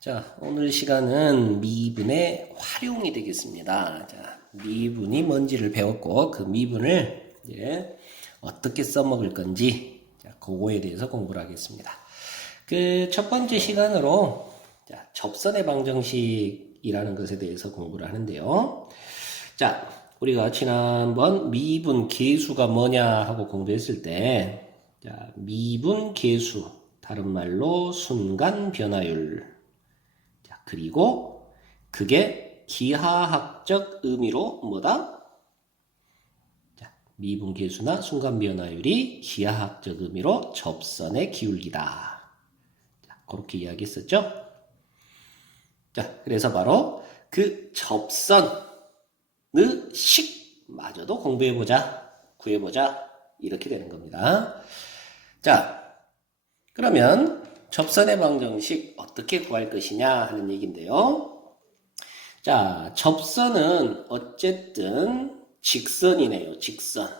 자, 오늘 시간은 미분의 활용이 되겠습니다. 자, 미분이 뭔지를 배웠고, 그 미분을 이제 어떻게 써먹을 건지, 자, 그거에 대해서 공부를 하겠습니다. 그 첫 번째 시간으로, 자, 접선의 방정식이라는 것에 대해서 공부를 하는데요. 자, 우리가 지난번 미분 계수가 뭐냐 하고 공부했을 때, 자, 미분 계수, 다른 말로 순간 변화율. 그리고 그게 기하학적 의미로 뭐다? 자, 미분계수나 순간변화율이 기하학적 의미로 접선의 기울기다. 자, 그렇게 이야기했었죠? 자, 그래서 바로 그 접선의 식마저도 공부해보자, 구해보자, 이렇게 되는 겁니다. 자, 그러면 접선의 방정식 어떻게 구할 것이냐 하는 얘기인데요. 자, 접선은 어쨌든 직선이네요. 직선.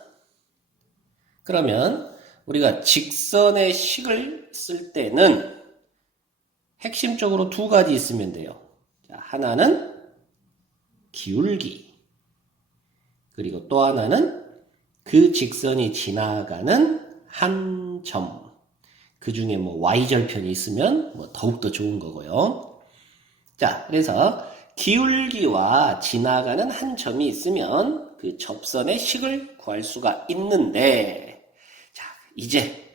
그러면 우리가 직선의 식을 쓸 때는 핵심적으로 두 가지 있으면 돼요. 자, 하나는 기울기. 그리고 또 하나는 그 직선이 지나가는 한 점. 그 중에 뭐 y절편이 있으면 뭐 더욱더 좋은 거고요. 자, 그래서 기울기와 지나가는 한 점이 있으면 그 접선의 식을 구할 수가 있는데, 자, 이제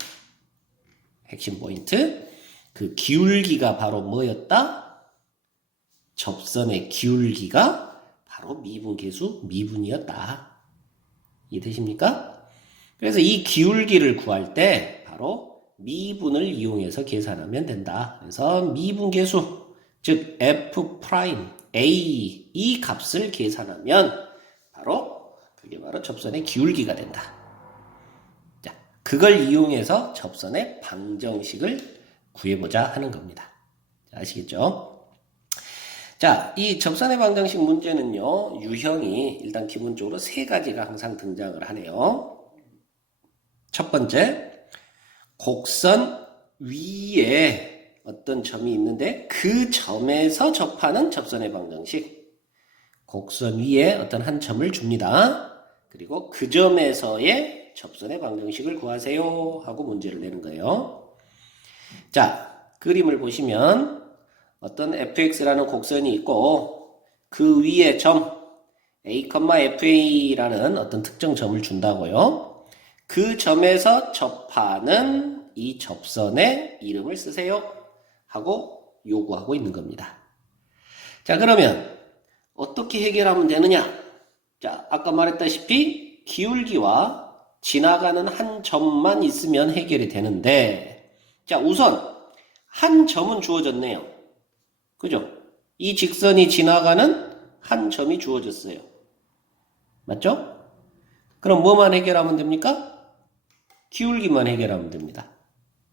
핵심 포인트. 그 기울기가 바로 뭐였다? 접선의 기울기가 바로 미분계수 미분이었다. 이해되십니까? 그래서 이 기울기를 구할 때 바로 미분을 이용해서 계산하면 된다. 그래서 미분계수, 즉 f 프라임 a 이 값을 계산하면 그게 바로 접선의 기울기가 된다. 자, 그걸 이용해서 접선의 방정식을 구해보자 하는 겁니다. 자, 아시겠죠? 자, 이 접선의 방정식 문제는요, 유형이 일단 기본적으로 세 가지가 항상 등장을 하네요. 첫 번째, 곡선 위에 어떤 점이 있는데 그 점에서 접하는 접선의 방정식. 곡선 위에 어떤 한 점을 줍니다. 그리고 그 점에서의 접선의 방정식을 구하세요 하고 문제를 내는 거예요. 자, 그림을 보시면 어떤 fx라는 곡선이 있고 그 위에 점 a, fa라는 어떤 특정 점을 준다고요. 그 점에서 접하는 이 접선의 이름을 쓰세요 하고 요구하고 있는 겁니다. 자, 그러면 어떻게 해결하면 되느냐? 자, 아까 말했다시피 기울기와 지나가는 한 점만 있으면 해결이 되는데, 자, 우선 한 점은 주어졌네요. 그죠? 이 직선이 지나가는 한 점이 주어졌어요. 맞죠? 그럼 뭐만 해결하면 됩니까? 기울기만 해결하면 됩니다.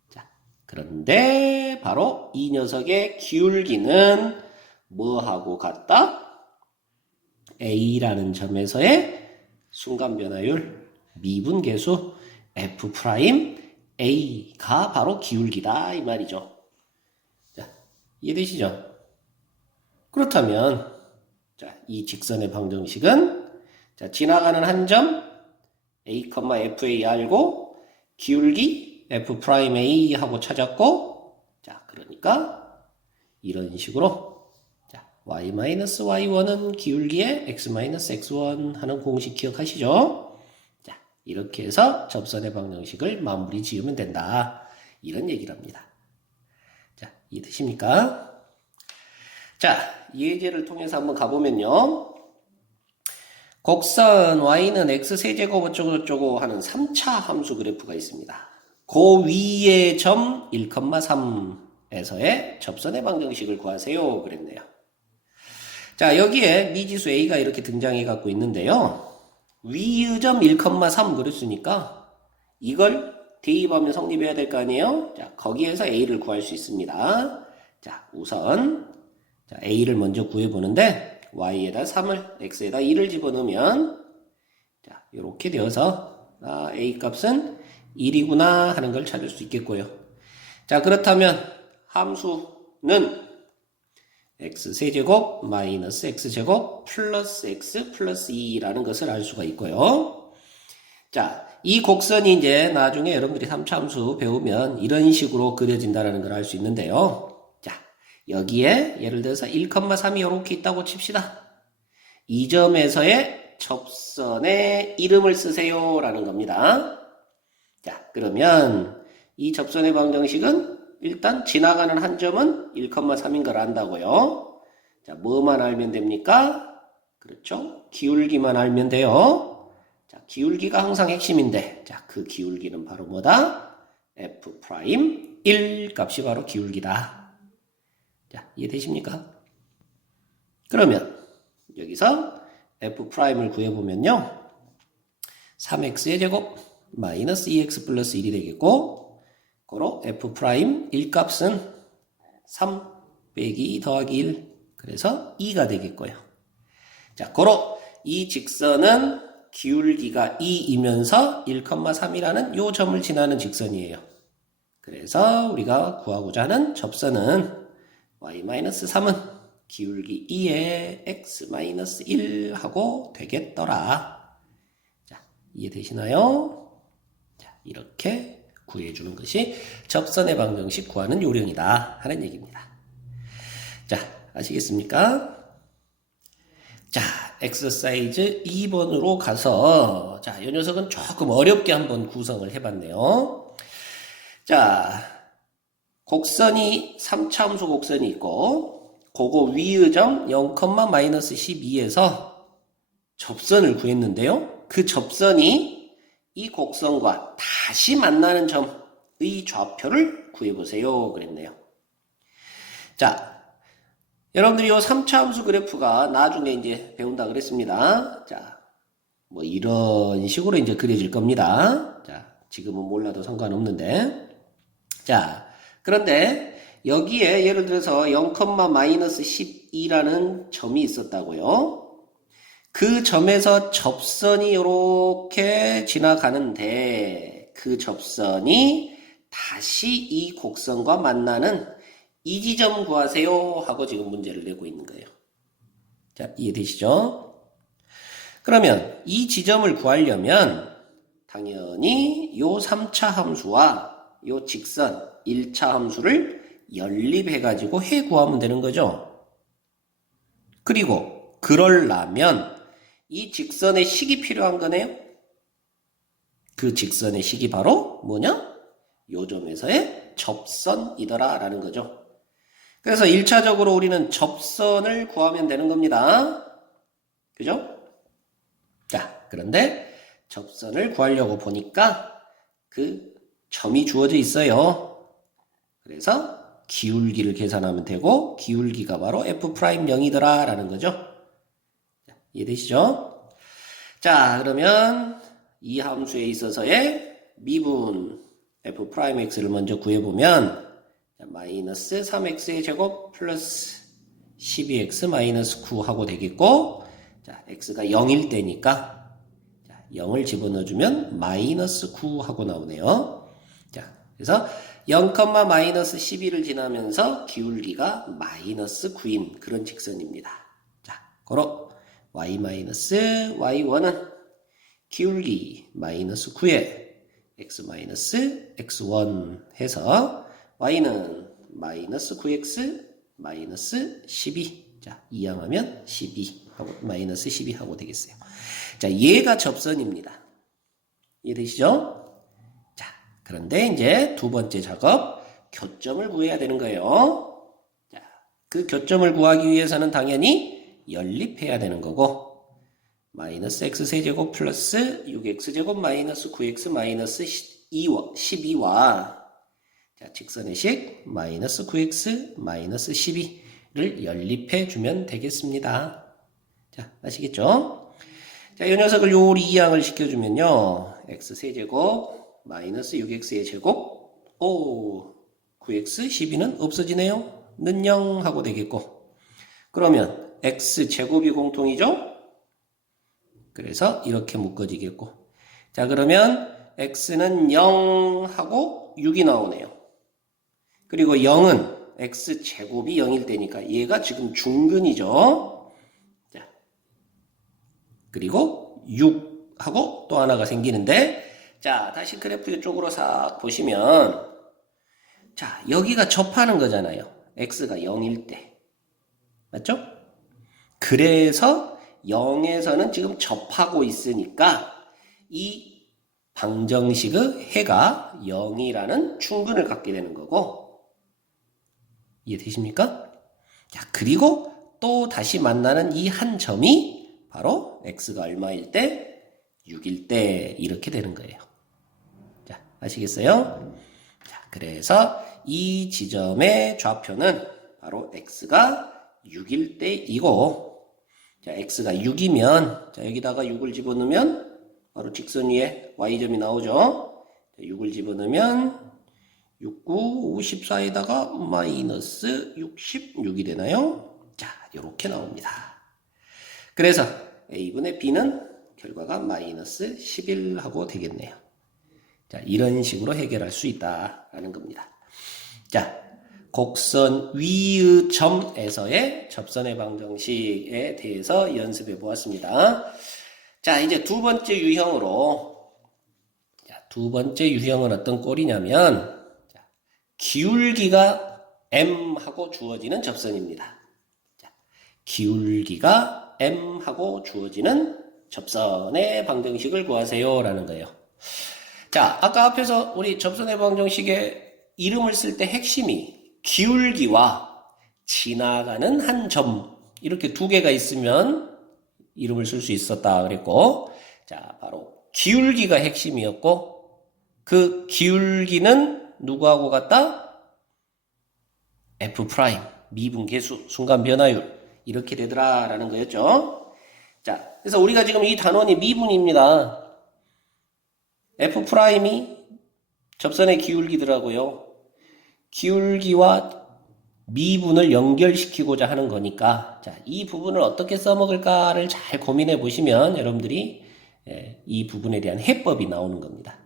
자, 그런데 바로 이 녀석의 기울기는 뭐하고 같다? A라는 점에서의 순간변화율 미분계수 F 프라임 A가 바로 기울기다 이 말이죠. 자, 이해되시죠? 그렇다면 자, 이 직선의 방정식은 자, 지나가는 한 점 A, FA 알고 기울기 F'A 하고 찾았고, 자, 그러니까 이런 식으로 자, Y-Y1은 기울기에 X-X1 하는 공식 기억하시죠? 자, 이렇게 해서 접선의 방정식을 마무리 지으면 된다. 이런 얘기를 합니다. 자, 이해되십니까? 자, 예제를 통해서 한번 가보면요. 곡선 y는 x세제곱 어쩌고저쩌고 하는 3차 함수 그래프가 있습니다. 그 위의 점 1,3에서의 접선의 방정식을 구하세요 그랬네요. 자, 여기에 미지수 a가 이렇게 등장해 갖고 있는데요. 위의 점 1,3 그랬으니까 이걸 대입하면 성립해야 될 거 아니에요? 자, 거기에서 a를 구할 수 있습니다. 자, 우선 자, a를 먼저 구해보는데 y에다 3을, x에다 2를 집어넣으면 자, 이렇게 되어서 a 값은 1이구나 하는 걸 찾을 수 있겠고요. 자, 그렇다면 함수는 x 세제곱 마이너스 x제곱 플러스 x 플러스 2라는 것을 알 수가 있고요. 자, 이 곡선이 이제 나중에 여러분들이 3차 함수 배우면 이런 식으로 그려진다는 걸 알 수 있는데요. 자, 여기에 예를 들어서 1,3이 이렇게 있다고 칩시다. 이 점에서의 접선의 이름을 쓰세요 라는 겁니다. 자, 그러면 이 접선의 방정식은 일단 지나가는 한 점은 1,3인 걸 안다고요. 자, 뭐만 알면 됩니까? 그렇죠? 기울기만 알면 돼요. 자, 기울기가 항상 핵심인데, 자, 그 기울기는 바로 뭐다? F'1 값이 바로 기울기다. 자, 이해되십니까? 그러면 여기서 F'을 구해보면요. 3x의 제곱 마이너스 2x 플러스 1이 되겠고, 고로 F'1 값은 3 빼기 2 더하기 1, 그래서 2가 되겠고요. 자, 고로 이 직선은 기울기가 2이면서 1,3이라는 요 점을 지나는 직선이에요. 그래서 우리가 구하고자 하는 접선은 y-3은 기울기 2에 x-1 하고 되겠더라. 자, 이해되시나요? 자, 이렇게 구해주는 것이 접선의 방정식 구하는 요령이다 하는 얘기입니다. 자, 아시겠습니까? 자, 엑서사이즈 2번으로 가서, 자, 이 녀석은 조금 어렵게 한번 구성을 해봤네요. 자, 곡선이 3차 함수 곡선이 있고, 그거 위의 점 0,-12에서 접선을 구했는데요. 그 접선이 이 곡선과 다시 만나는 점의 좌표를 구해보세요 그랬네요. 자, 여러분들이 이 3차 함수 그래프가 나중에 이제 배운다 그랬습니다. 자, 뭐 이런 식으로 이제 그려질 겁니다. 자, 지금은 몰라도 상관없는데. 자, 그런데 여기에 예를 들어서 0,-12라는 점이 있었다고요. 그 점에서 접선이 이렇게 지나가는데 그 접선이 다시 이 곡선과 만나는 이 지점 구하세요 하고 지금 문제를 내고 있는 거예요. 자, 이해되시죠? 그러면 이 지점을 구하려면 당연히 요 3차 함수와 요 직선 1차 함수를 연립해가지고 해 구하면 되는 거죠. 그리고 그러려면 이 직선의 식이 필요한 거네요. 그 직선의 식이 바로 뭐냐? 요 점에서의 접선이더라 라는 거죠. 그래서 1차적으로 우리는 접선을 구하면 되는 겁니다. 그죠? 자, 그런데 접선을 구하려고 보니까 그 점이 주어져 있어요. 그래서 기울기를 계산하면 되고 기울기가 바로 F'0이더라 라는 거죠. 이해되시죠? 자, 그러면 이 함수에 있어서의 미분 F'X를 먼저 구해보면 마이너스 3x의 제곱 플러스 12x 마이너스 9 하고 되겠고, 자, x가 0일 때니까 자, 0을 집어넣어주면 마이너스 9 하고 나오네요. 자, 그래서 0,-12를 지나면서 기울기가 마이너스 9인 그런 직선입니다. 자, 고로 y-y1은 기울기 마이너스 9에 x-x1 해서 y는 마이너스 9x 마이너스 12. 자, 이항하면 12 하고 마이너스 12 하고 되겠어요. 자, 얘가 접선입니다. 이해되시죠? 자, 그런데 이제 두 번째 작업 교점을 구해야 되는 거예요. 자, 그 교점을 구하기 위해서는 당연히 연립해야 되는 거고, 마이너스 x세제곱 플러스 6x제곱 마이너스 9x 마이너스 12와 자, 직선의 식 마이너스 9x 마이너스 12를 연립해 주면 되겠습니다. 자, 아시겠죠? 자, 이 녀석을 요 이항을 시켜주면요, x세제곱 마이너스 6x의 제곱 9x 12는 없어지네요. 는 0 하고 되겠고, 그러면 x제곱이 공통이죠? 그래서 이렇게 묶어지겠고, 자, 그러면 x는 0 하고 6이 나오네요. 그리고 0은 x제곱이 0일 때니까 얘가 지금 중근이죠. 자, 그리고 6하고 또 하나가 생기는데, 자, 다시 그래프 이쪽으로 싹 보시면, 자, 여기가 접하는 거잖아요. x가 0일 때. 맞죠? 그래서 0에서는 지금 접하고 있으니까 이 방정식의 해가 0이라는 충근을 갖게 되는 거고, 이해되십니까? 자, 그리고 또 다시 만나는 이 한 점이 바로 x가 얼마일 때? 6일 때 이렇게 되는 거예요. 자, 아시겠어요? 자, 그래서 이 지점의 좌표는 바로 x가 6일 때이고, 자, x가 6이면, 자, 여기다가 6을 집어넣으면 바로 직선 위에 y점이 나오죠. 자, 6을 집어넣으면 6, 9, 54에다가 마이너스 66이 되나요? 자, 이렇게 나옵니다. 그래서 a분의 b는 결과가 마이너스 11하고 되겠네요. 자, 이런 식으로 해결할 수 있다라는 겁니다. 자, 곡선 위의 점에서의 접선의 방정식에 대해서 연습해 보았습니다. 자, 이제 두 번째 유형으로, 자, 두 번째 유형은 어떤 꼴이냐면, 자, 기울기가 m하고 주어지는 접선입니다. 자, 기울기가 m하고 주어지는 접선의 방정식을 구하세요 라는 거예요. 자, 아까 앞에서 우리 접선의 방정식에 이름을 쓸 때 핵심이 기울기와 지나가는 한 점, 이렇게 두 개가 있으면 이름을 쓸 수 있었다 그랬고, 자, 바로 기울기가 핵심이었고, 그 기울기는 누구하고 같다? f', 미분계수, 순간 변화율, 이렇게 되더라 라는 거였죠. 자, 그래서 우리가 지금 이 단원이 미분입니다. f'이 접선의 기울기더라고요. 기울기와 미분을 연결시키고자 하는 거니까, 자, 이 부분을 어떻게 써먹을까를 잘 고민해 보시면 여러분들이 이 부분에 대한 해법이 나오는 겁니다.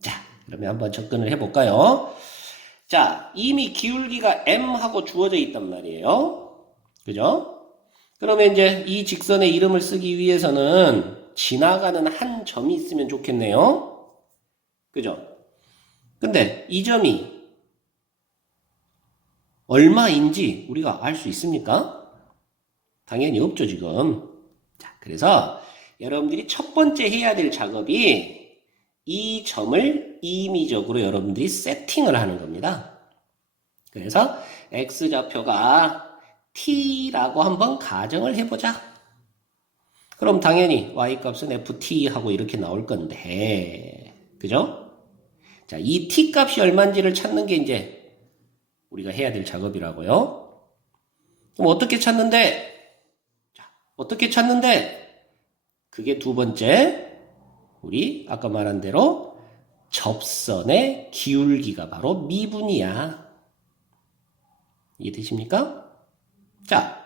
자, 그러면 한번 접근을 해볼까요? 자, 이미 기울기가 m하고 주어져 있단 말이에요. 그죠? 그러면 이제 이 직선의 이름을 쓰기 위해서는 지나가는 한 점이 있으면 좋겠네요. 그죠? 근데 이 점이 얼마인지 우리가 알 수 있습니까? 당연히 없죠, 지금. 자, 그래서 여러분들이 첫 번째 해야 될 작업이 이 점을 임의적으로 여러분들이 세팅을 하는 겁니다. 그래서 x좌표가 t라고 한번 가정을 해보자. 그럼 당연히 y값은 ft 하고 이렇게 나올 건데, 그죠? 자, 이 t 값이 얼마인지를 찾는 게 이제 우리가 해야 될 작업이라고요. 그럼 어떻게 찾는데? 자, 어떻게 찾는데? 그게 두 번째, 우리 아까 말한 대로 접선의 기울기가 바로 미분이야. 이해되십니까? 자,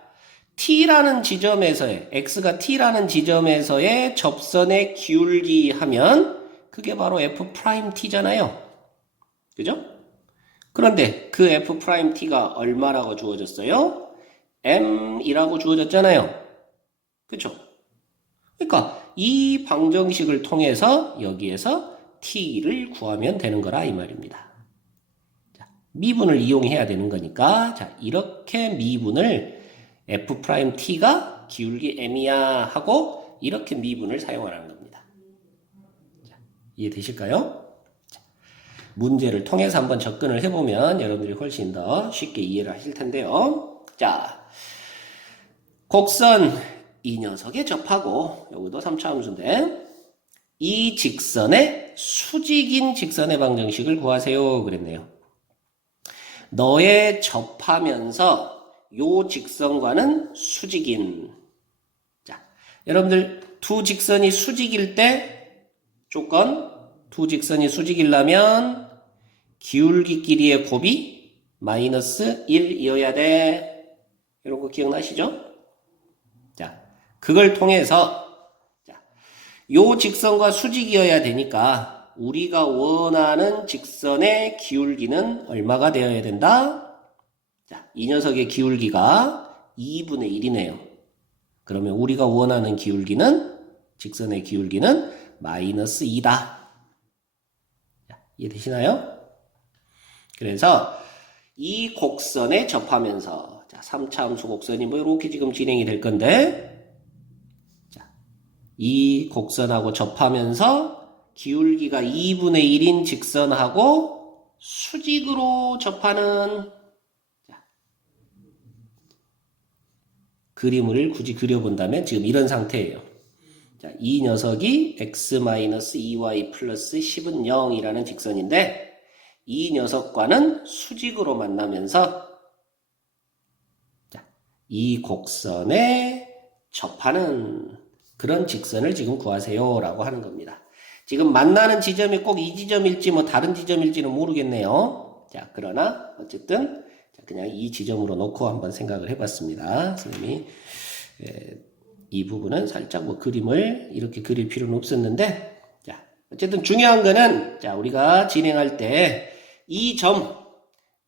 t라는 지점에서의, x가 t라는 지점에서의 접선의 기울기 하면 그게 바로 f't잖아요. 그죠? 그런데 그 f't가 얼마라고 주어졌어요? m이라고 주어졌잖아요. 그쵸? 그러니까 이 방정식을 통해서 여기에서 t를 구하면 되는 거라 이 말입니다. 자, 미분을 이용해야 되는 거니까, 자, 이렇게 미분을 f't가 기울기 m이야 하고 이렇게 미분을 사용하라는 겁니다. 자, 이해되실까요? 문제를 통해서 한번 접근을 해보면 여러분들이 훨씬 더 쉽게 이해를 하실 텐데요. 자, 곡선 이 녀석에 접하고, 여기도 3차 함수인데, 이 직선의 수직인 직선의 방정식을 구하세요 그랬네요. 너의 접하면서 요 직선과는 수직인. 자, 여러분들 두 직선이 수직일 때 조건, 두 직선이 수직이려면 기울기 길이의 곱이 마이너스 1이어야 돼. 이런 거 기억나시죠? 자, 그걸 통해서, 자, 요 직선과 수직이어야 되니까 우리가 원하는 직선의 기울기는 얼마가 되어야 된다? 자, 이 녀석의 기울기가 2분의 1이네요. 그러면 우리가 원하는 기울기는, 직선의 기울기는 마이너스 2다. 자, 이해되시나요? 그래서 이 곡선에 접하면서, 자, 3차 함수 곡선이 뭐 이렇게 지금 진행이 될 건데, 자, 이 곡선하고 접하면서 기울기가 2분의 1인 직선하고 수직으로 접하는, 자, 그림을 굳이 그려본다면 지금 이런 상태예요. 자, 이 녀석이 x-2y 플러스 10은 0이라는 직선인데, 이 녀석과는 수직으로 만나면서, 자, 이 곡선에 접하는 그런 직선을 지금 구하세요 라고 하는 겁니다. 지금 만나는 지점이 꼭 이 지점일지 뭐 다른 지점일지는 모르겠네요. 자, 그러나 어쨌든 그냥 이 지점으로 놓고 한번 생각을 해봤습니다. 선생님이 이 부분은 살짝 뭐 그림을 이렇게 그릴 필요는 없었는데, 자, 어쨌든 중요한 거는, 자, 우리가 진행할 때 이 점,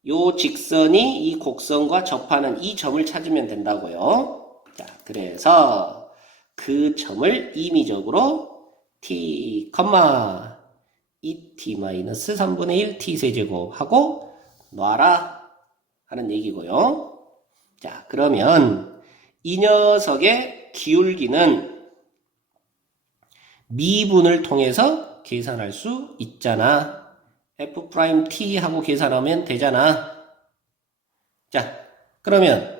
요 직선이 이 곡선과 접하는 이 점을 찾으면 된다고요. 자, 그래서 그 점을 임의적으로 t, 2t-3분의 1 t 세제곱 하고 놔라 하는 얘기고요. 자, 그러면 이 녀석의 기울기는 미분을 통해서 계산할 수 있잖아. F't 하고 계산하면 되잖아. 자, 그러면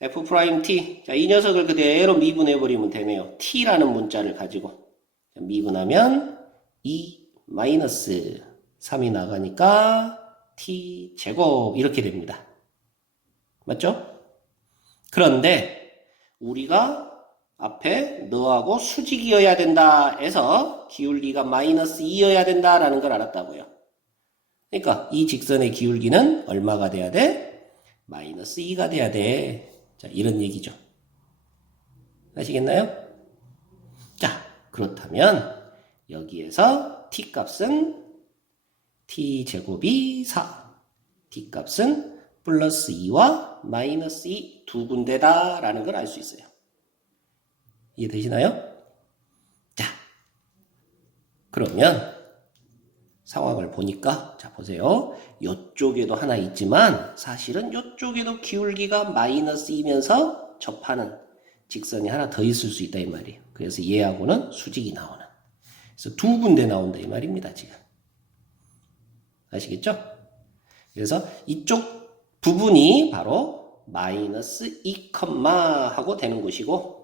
F't, 자, 이 녀석을 그대로 미분해버리면 되네요. t라는 문자를 가지고. 자, 미분하면 2-3이 나가니까 t제곱 이렇게 됩니다. 맞죠? 그런데 우리가 앞에 너하고 수직이어야 된다 해서 기울기가 마이너스 2여야 된다라는 걸 알았다고요. 그러니까 이 직선의 기울기는 얼마가 돼야 돼? 마이너스 2가 돼야 돼. 자, 이런 얘기죠. 아시겠나요? 자, 그렇다면 여기에서 t 값은 t제곱이 4, t 값은 플러스 2와 마이너스 2 두 군데다라는 걸 알 수 있어요. 이해되시나요? 자, 그러면 상황을 보니까, 자, 보세요. 이쪽에도 하나 있지만 사실은 이쪽에도 기울기가 마이너스 2면서 접하는 직선이 하나 더 있을 수 있다 이 말이에요. 그래서 얘하고는 수직이 나오는. 그래서 두 군데 나온다 이 말입니다, 지금. 아시겠죠? 그래서 이쪽 부분이 바로 마이너스 2, 하고 되는 곳이고,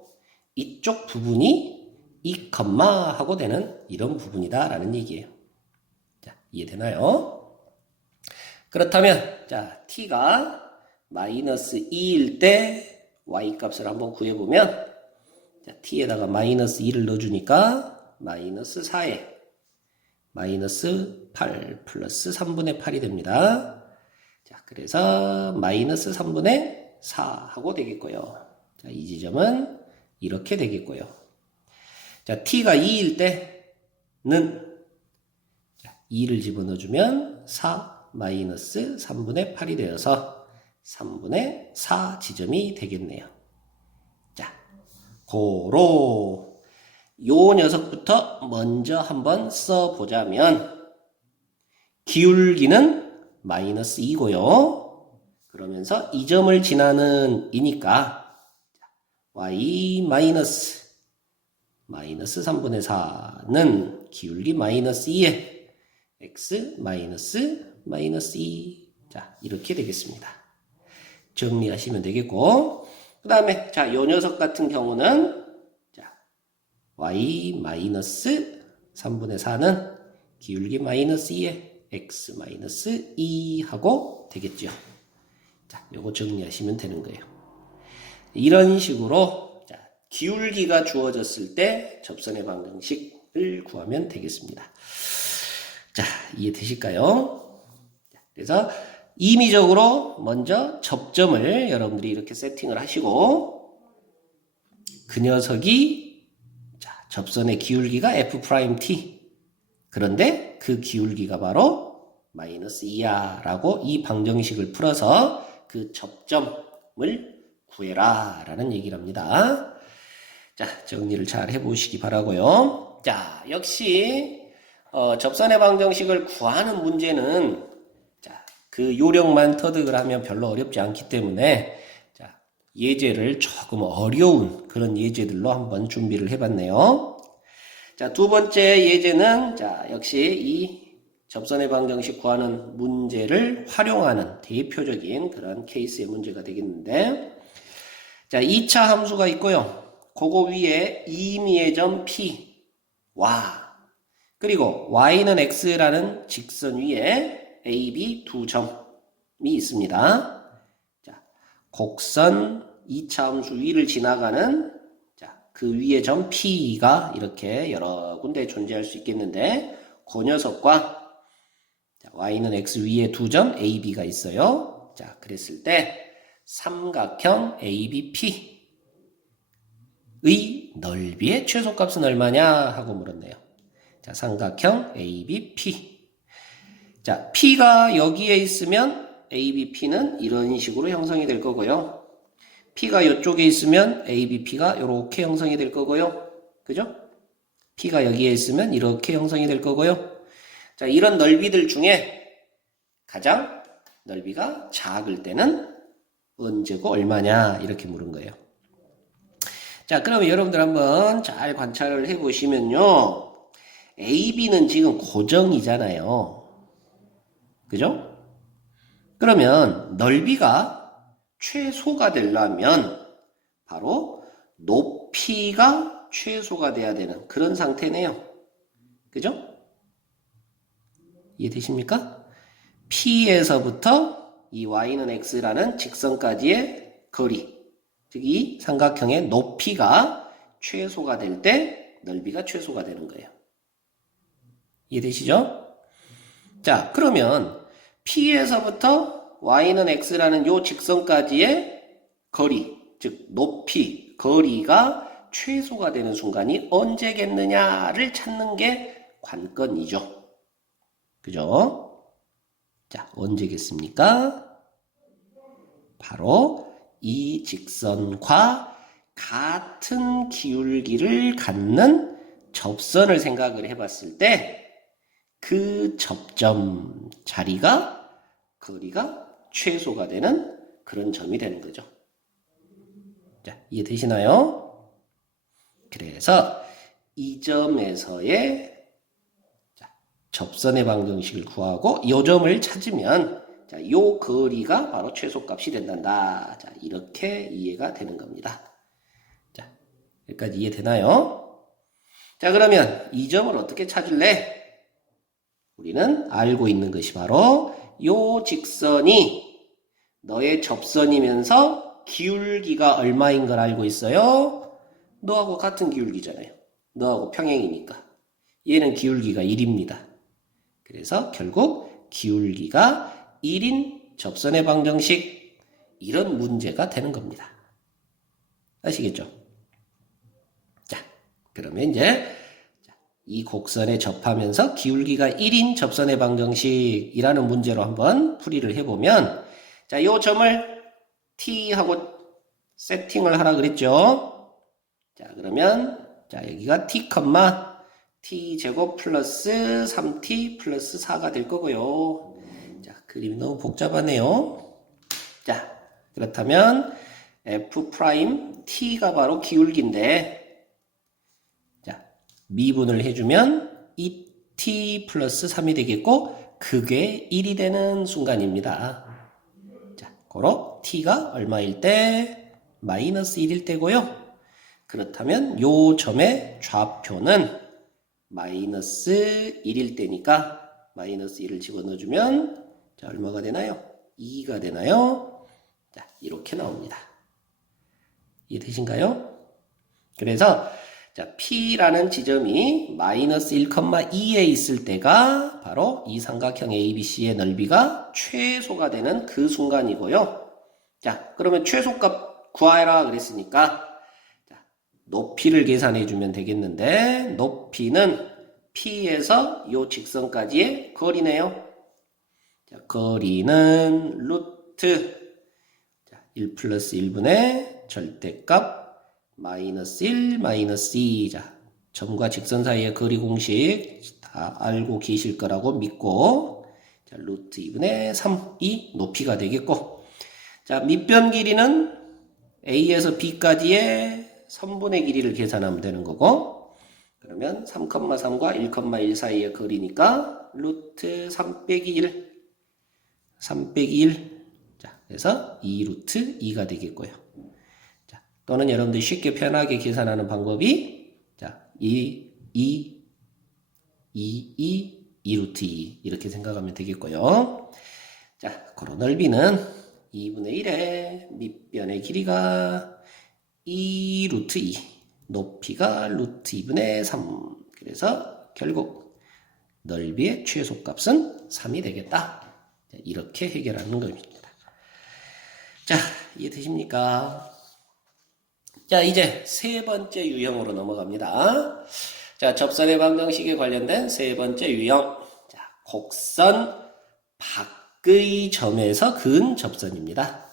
이쪽 부분이 2, 하고 되는 이런 부분이다라는 얘기예요. 자, 이해되나요? 그렇다면, 자, t가 마이너스 2일 때 y 값을 한번 구해보면, 자, t에다가 마이너스 2를 넣어주니까 마이너스 4에 마이너스 8 플러스 3분의 8이 됩니다. 자, 그래서 마이너스 3분의 4 하고 되겠고요. 자, 이 지점은 이렇게 되겠고요. 자, t가 2일 때는 2를 집어넣어주면 4 마이너스 3분의 8이 되어서 3분의 4 지점이 되겠네요. 자, 고로 요 녀석부터 먼저 한번 써보자면 기울기는 마이너스 2고요. 그러면서 이 점을 지나는 이니까 y 마이너스 3분의 4는 기울기 마이너스 2에 x 마이너스 2. 자, 이렇게 되겠습니다. 정리하시면 되겠고, 그 다음에, 자, 요 녀석 같은 경우는, 자, y 마이너스 3분의 4는 기울기 마이너스 2에 x 마이너스 2 하고 되겠죠. 자, 요거 정리하시면 되는 거예요. 이런 식으로, 자, 기울기가 주어졌을 때 접선의 방정식을 구하면 되겠습니다. 자, 이해되실까요? 그래서 임의적으로 먼저 접점을 여러분들이 이렇게 세팅을 하시고, 그 녀석이, 자, 접선의 기울기가 F't. 그런데 그 기울기가 바로 마이너스 2야 라고 이 방정식을 풀어서 그 접점을 구해라 라는 얘기를 합니다. 자, 정리를 잘 해보시기 바라고요. 자, 역시 접선의 방정식을 구하는 문제는 자, 그 요령만 터득을 하면 별로 어렵지 않기 때문에 자, 예제를 조금 어려운 그런 예제들로 한번 준비를 해봤네요. 자, 두 번째 예제는 자, 역시 이 접선의 방정식 구하는 문제를 활용하는 대표적인 그런 케이스의 문제가 되겠는데 자, 2차 함수가 있고요. 그거 위에 임의의 점 P, 와. 그리고 y는 x라는 직선 위에 a, b 두 점이 있습니다. 자, 곡선 2차 함수 위를 지나가는 자, 그 위의 점 P가 이렇게 여러 군데 존재할 수 있겠는데 그 녀석과 자, y는 x 위에 두 점 a, b가 있어요. 자, 그랬을 때 삼각형 ABP 의 넓이의 최소값은 얼마냐 하고 물었네요. 자, 삼각형 ABP. 자, P가 여기에 있으면 ABP는 이런 식으로 형성이 될 거고요. P가 이쪽에 있으면 ABP가 이렇게 형성이 될 거고요. 그죠? P가 여기에 있으면 이렇게 형성이 될 거고요. 자, 이런 넓이들 중에 가장 넓이가 작을 때는 언제고 얼마냐 이렇게 물은 거예요. 자, 그러면 여러분들 한번 잘 관찰을 해보시면요. AB는 지금 고정이잖아요. 그죠? 그러면 넓이가 최소가 되려면 바로 높이가 최소가 돼야 되는 그런 상태네요. 그죠? 이해되십니까? P에서부터 이 y는 x라는 직선까지의 거리, 즉 이 삼각형의 높이가 최소가 될 때 넓이가 최소가 되는 거예요. 이해되시죠? 자, 그러면 P에서부터 y는 x라는 요 직선까지의 거리, 즉 높이, 거리가 최소가 되는 순간이 언제겠느냐를 찾는 게 관건이죠. 그죠? 자, 언제겠습니까? 바로 이 직선과 같은 기울기를 갖는 접선을 생각을 해봤을 때 그 접점 자리가 거리가 최소가 되는 그런 점이 되는 거죠. 자, 이해되시나요? 그래서 이 점에서의 접선의 방정식을 구하고 이 점을 찾으면 자, 요 거리가 바로 최소값이 된단다. 자, 이렇게 이해가 되는 겁니다. 자, 여기까지 이해되나요? 자, 그러면 이 점을 어떻게 찾을래? 우리는 알고 있는 것이 바로 요 직선이 너의 접선이면서 기울기가 얼마인 걸 알고 있어요? 너하고 같은 기울기잖아요. 너하고 평행이니까. 얘는 기울기가 1입니다. 그래서 결국 기울기가 1인 접선의 방정식 이런 문제가 되는 겁니다. 아시겠죠? 자, 그러면 이제 이 곡선에 접하면서 기울기가 1인 접선의 방정식이라는 문제로 한번 풀이를 해보면 자, 요 점을 T하고 세팅을 하라 그랬죠? 자, 그러면 자, 여기가 T, T 제곱 플러스 3T 플러스 4가 될 거고요. 자, 그림이 너무 복잡하네요. 자, 그렇다면 F 프라임 T가 바로 기울기인데 자, 미분을 해주면 2T 플러스 3이 되겠고 그게 1이 되는 순간입니다. 자, 고로 T가 얼마일 때? 마이너스 1일 때고요. 그렇다면 요 점의 좌표는 마이너스 1일 때니까 마이너스 1을 집어넣어주면 자, 얼마가 되나요? 2가 되나요? 자, 이렇게 나옵니다. 이해되신가요? 그래서 자, P라는 지점이 마이너스 1,2에 있을 때가 바로 이 삼각형 ABC의 넓이가 최소가 되는 그 순간이고요. 자, 그러면 최소값 구하라 그랬으니까 자, 높이를 계산해 주면 되겠는데 높이는 P에서 이 직선까지의 거리네요. 자, 거리는 루트 1 플러스 1분의 절대값 마이너스 1 마이너스 2. 자, 점과 직선 사이의 거리 공식 다 알고 계실 거라고 믿고, 자, 루트 2분의 3이 높이가 되겠고, 자, 밑변 길이는 A에서 B까지의 선분의 길이를 계산하면 되는 거고, 그러면 3,3과 1,1 사이의 거리니까 루트 3 빼기 1, 3 빼기 1. 자, 그래서 2 루트 2가 되겠고요. 자, 또는 여러분들이 쉽게 편하게 계산하는 방법이, 자, 2 루트 2 이렇게 생각하면 되겠고요. 자, 고로 넓이는 2분의 1의 밑변의 길이가 2 루트 2, 높이가 루트 2분의 3. 그래서 결국 넓이의 최소값은 3이 되겠다. 자, 이렇게 해결하는 겁니다. 자, 이해되십니까? 자, 이제 세 번째 유형으로 넘어갑니다. 자, 접선의 방정식에 관련된 세 번째 유형. 자, 곡선 밖의 점에서 그은 접선입니다.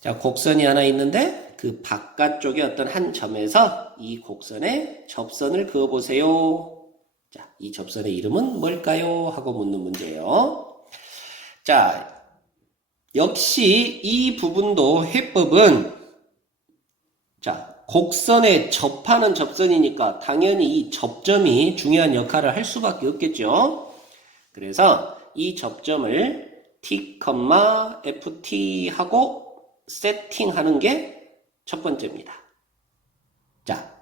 자, 곡선이 하나 있는데 그 바깥쪽에 어떤 한 점에서 이 곡선에 접선을 그어보세요. 자, 이 접선의 이름은 뭘까요? 하고 묻는 문제예요. 자, 역시 이 부분도 해법은, 자, 곡선에 접하는 접선이니까 당연히 이 접점이 중요한 역할을 할 수밖에 없겠죠. 그래서 이 접점을 t, ft 하고 세팅하는 게 첫 번째입니다. 자,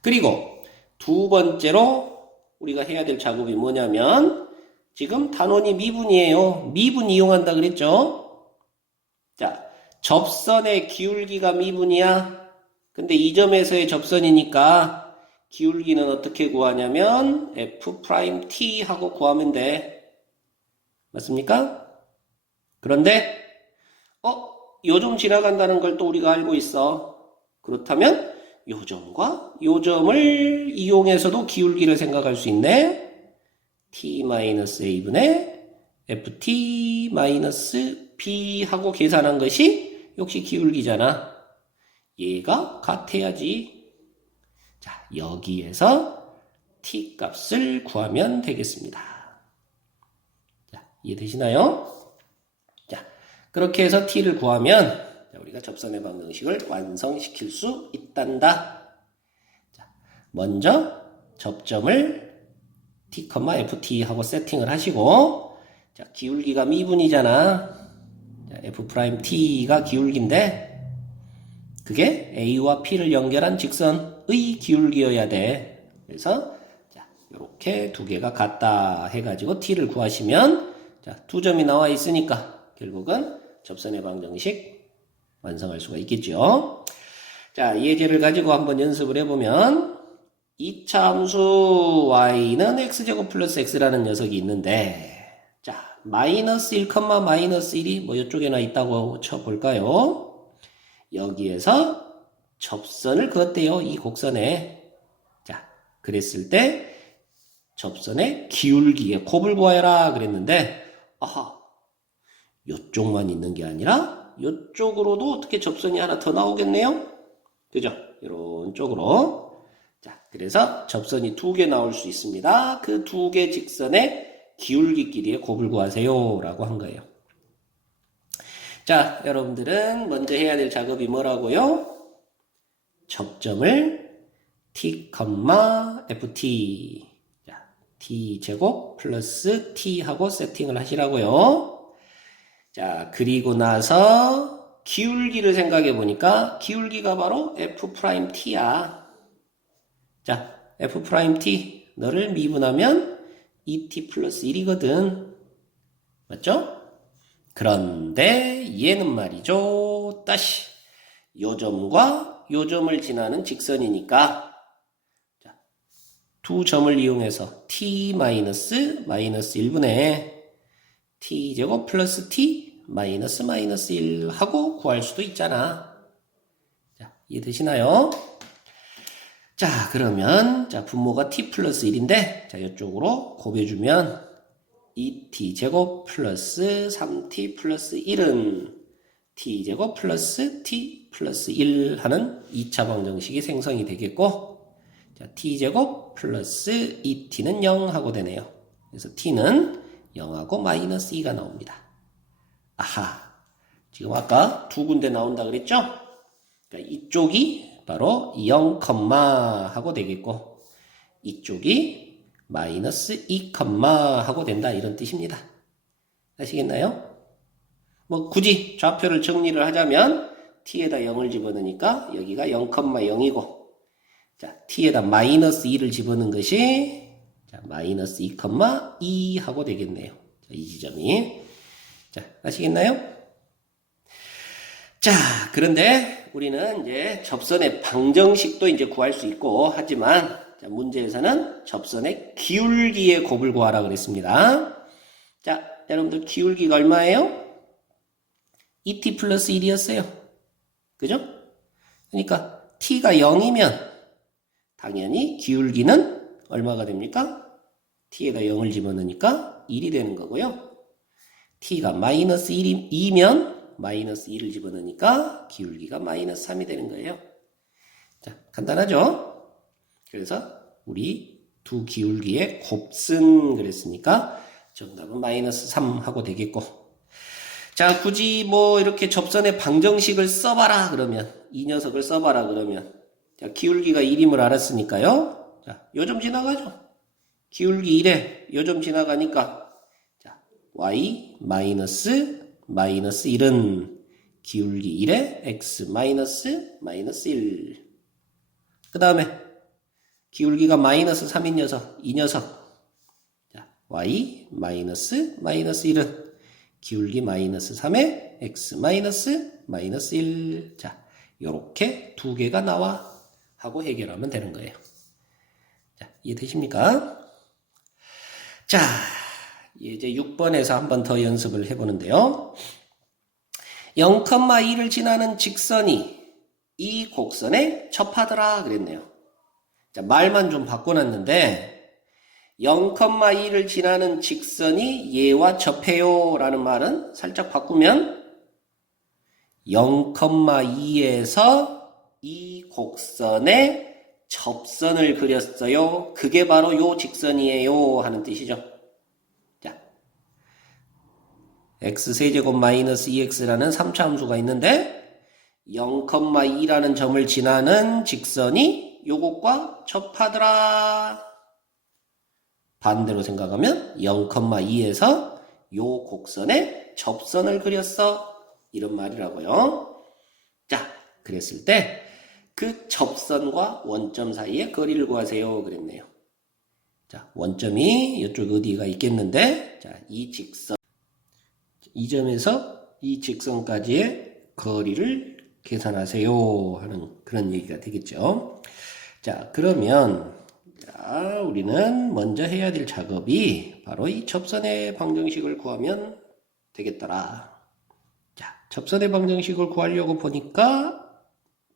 그리고 두 번째로 우리가 해야 될 작업이 뭐냐면, 지금 단원이 미분이에요. 미분 이용한다 그랬죠? 자, 접선의 기울기가 미분이야. 근데 이 점에서의 접선이니까 기울기는 어떻게 구하냐면 f'(t) 하고 구하면 돼. 맞습니까? 그런데 요 점 지나간다는 걸 또 우리가 알고 있어. 그렇다면 요 점과 요 점을 이용해서도 기울기를 생각할 수 있네. t-a분의 ft-b 하고 계산한 것이 역시 기울기잖아. 얘가 같아야지. 자, 여기에서 t 값을 구하면 되겠습니다. 자, 이해되시나요? 자, 그렇게 해서 t를 구하면 우리가 접선의 방정식을 완성시킬 수 있단다. 자, 먼저 접점을 t, ft 하고 세팅을 하시고, 자, 기울기가 미분이잖아. 자, f't가 기울기인데 그게 a와 p를 연결한 직선의 기울기여야 돼. 그래서 자, 이렇게 두 개가 같다 해가지고 t를 구하시면, 자, 두 점이 나와 있으니까 결국은 접선의 방정식 완성할 수가 있겠죠. 자, 이 예제를 가지고 한번 연습을 해보면, 2차 함수 y는 x제곱 플러스 x라는 녀석이 있는데, 자, 마이너스 1, 마이너스 1이 뭐 이쪽에나 있다고 쳐볼까요? 여기에서 접선을 그었대요. 이 곡선에. 자, 그랬을 때 접선의 기울기의 곱을 구하여라 그랬는데, 아하, 요쪽만 있는 게 아니라 요쪽으로도 어떻게 접선이 하나 더 나오겠네요? 그죠? 이런 쪽으로. 자, 그래서 접선이 두 개 나올 수 있습니다. 그 두 개 직선의 기울기끼리의 곱을 구하세요 라고 한 거예요. 자, 여러분들은 먼저 해야 될 작업이 뭐라고요? 접점을 t, ft, 자, t제곱 플러스 t 하고 세팅을 하시라고요. 자, 그리고 나서 기울기를 생각해 보니까 기울기가 바로 f't야. 자, f't 너를 미분하면 2t 플러스 1이거든. 맞죠? 그런데 얘는 말이죠. 다시 요 점과 요 점을 지나는 직선이니까, 자, 두 점을 이용해서 t-1분의 t제곱 플러스 t 마이너스 1 하고 구할 수도 있잖아. 자, 이해되시나요? 자, 그러면 자, 분모가 t 플러스 1인데 자, 이쪽으로 곱해주면 2t 제곱 플러스 3t 플러스 1은 t제곱 플러스 t 플러스 1 하는 2차 방정식이 생성이 되겠고, 자, t제곱 플러스 2t는 0 하고 되네요. 그래서 t는 0하고 마이너스 2가 나옵니다. 아하, 지금 아까 두 군데 나온다 그랬죠? 그러니까 이쪽이 바로 0, 하고 되겠고, 이쪽이 마이너스 2, 하고 된다, 이런 뜻입니다. 아시겠나요? 뭐 굳이 좌표를 정리를 하자면 t에다 0을 집어넣으니까 여기가 0, 0이고, 자, t에다 마이너스 2를 집어넣은 것이 자, 마이너스 2, 2 하고 되겠네요. 자, 이 지점이. 자, 아시겠나요? 자, 그런데 우리는 이제 접선의 방정식도 이제 구할 수 있고, 하지만 자, 문제에서는 접선의 기울기의 곱을 구하라 그랬습니다. 자, 여러분들 기울기가 얼마예요? 2t 플러스 1이었어요. 그죠? 그러니까 t가 0이면 당연히 기울기는 얼마가 됩니까? t에다 0을 집어넣으니까 1이 되는 거고요. t가 마이너스 2면 마이너스 2를 집어넣으니까 기울기가 마이너스 3이 되는 거예요. 자, 간단하죠? 그래서 우리 두 기울기의 곱승 그랬으니까 정답은 마이너스 3 하고 되겠고, 자, 굳이 뭐 이렇게 접선의 방정식을 써봐라 그러면, 이 녀석을 써봐라 그러면, 자, 기울기가 1임을 알았으니까요. 자, 요점 지나가죠. 기울기 1에 요점 지나가니까, 자, y 마이너스 1은 기울기 1에 x 마이너스 1. 그 다음에 기울기가 마이너스 3인 녀석, 이 녀석. 자, y 마이너스 1은 기울기 마이너스 3에 x 마이너스 1. 자, 요렇게 두 개가 나와 하고 해결하면 되는 거예요. 자, 이해되십니까? 자, 이제 6번에서 한 번 더 연습을 해보는데요. 0,2를 지나는 직선이 이 곡선에 접하더라 그랬네요. 자, 말만 좀 바꿔놨는데 0,2를 지나는 직선이 얘와 접해요 라는 말은 살짝 바꾸면 0,2에서 이 곡선에 접선을 그렸어요. 그게 바로 요 직선이에요 하는 뜻이죠. 자, x세제곱 마이너스 2x라는 3차 함수가 있는데 0,2라는 점을 지나는 직선이 요것과 접하더라. 반대로 생각하면 0,2에서 요 곡선에 접선을 그렸어. 이런 말이라고요. 자, 그랬을 때 그 접선과 원점 사이의 거리를 구하세요. 그랬네요. 자, 원점이 이쪽 어디가 있겠는데, 자, 이 직선, 이 점에서 이 직선까지의 거리를 계산하세요. 하는 그런 얘기가 되겠죠. 자, 그러면 자, 우리는 먼저 해야 될 작업이 바로 이 접선의 방정식을 구하면 되겠더라. 자, 접선의 방정식을 구하려고 보니까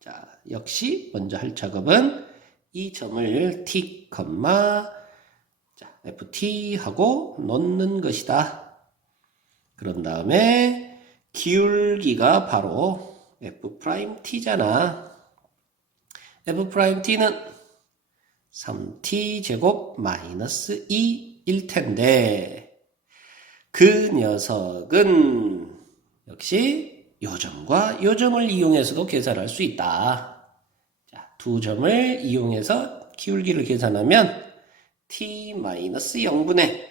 자, 역시 먼저 할 작업은 이 점을 t, 자, ft 하고 놓는 것이다. 그런 다음에 기울기가 바로 f't잖아. f't는 3t 제곱 마이너스 2일 텐데 그 녀석은 역시 요점과 요점을 이용해서도 계산할 수 있다. 자, 두 점을 이용해서 기울기를 계산하면 t 마이너스 0분의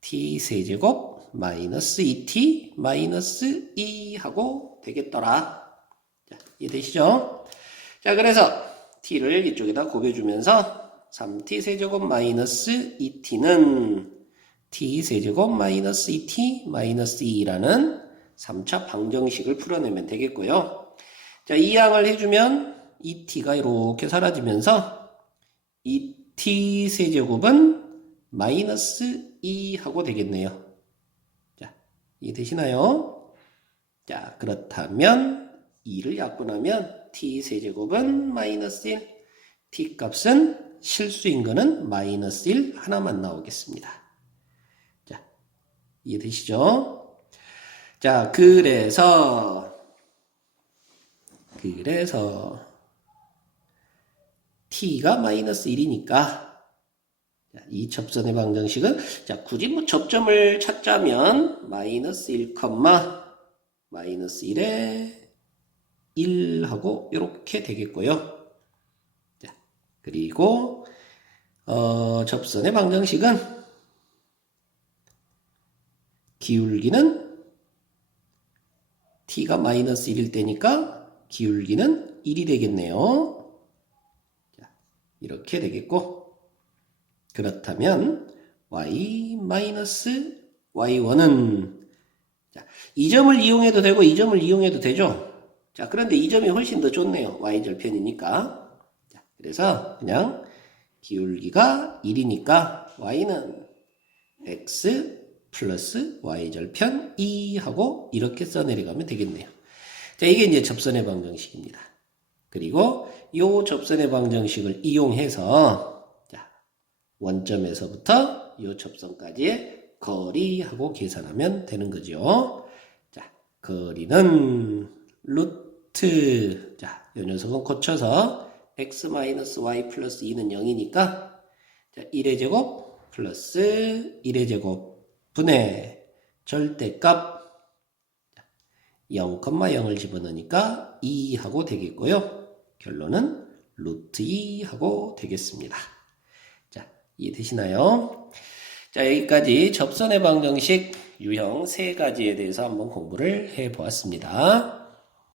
t 세제곱 마이너스 2t 마이너스 2 하고 되겠더라. 자, 이해되시죠? 자, 그래서 t를 이쪽에다 곱해주면서 3t 세제곱 마이너스 2t는 t 세제곱 마이너스 2t 마이너스 2라는 3차 방정식을 풀어내면 되겠고요. 자, 이 양을 해주면 2t가 이렇게 사라지면서 2t 세제곱은 마이너스 2 하고 되겠네요. 자, 이해되시나요? 자, 그렇다면 2를 약분하면 t 세제곱은 마이너스 1, t 값은 실수인 거는 마이너스 1 하나만 나오겠습니다. 자, 이해되시죠? 자, 그래서 t가 마이너스 1이니까 이 접선의 방정식은 자, 굳이 뭐 접점을 찾자면 마이너스 1, 마이너스 1에 1하고 이렇게 되겠고요. 자, 그리고 접선의 방정식은 기울기는 t가 마이너스 1일 때니까 기울기는 1이 되겠네요. 자, 이렇게 되겠고 그렇다면 y-y1은 자, 이 점을 이용해도 되고 이 점을 이용해도 되죠. 자, 그런데 이 점이 훨씬 더 좋네요. y절편이니까. 자, 그래서 그냥 기울기가 1이니까 y는 x 플러스 y절편 2 하고 이렇게 써내려가면 되겠네요. 자, 이게 이제 접선의 방정식입니다. 그리고 이 접선의 방정식을 이용해서 원점에서부터 이 접선까지의 거리하고 계산하면 되는 거죠. 자, 거리는 루트, 자, 이 녀석은 고쳐서 x-y 플러스 2는 0이니까, 자, 1의 제곱 플러스 1의 제곱 분의 절대값 0,0을 집어넣으니까 2하고 되겠고요. 결론은 루트 2하고 되겠습니다. 이해되시나요? 자, 여기까지 접선의 방정식 유형 3가지에 대해서 한번 공부를 해 보았습니다.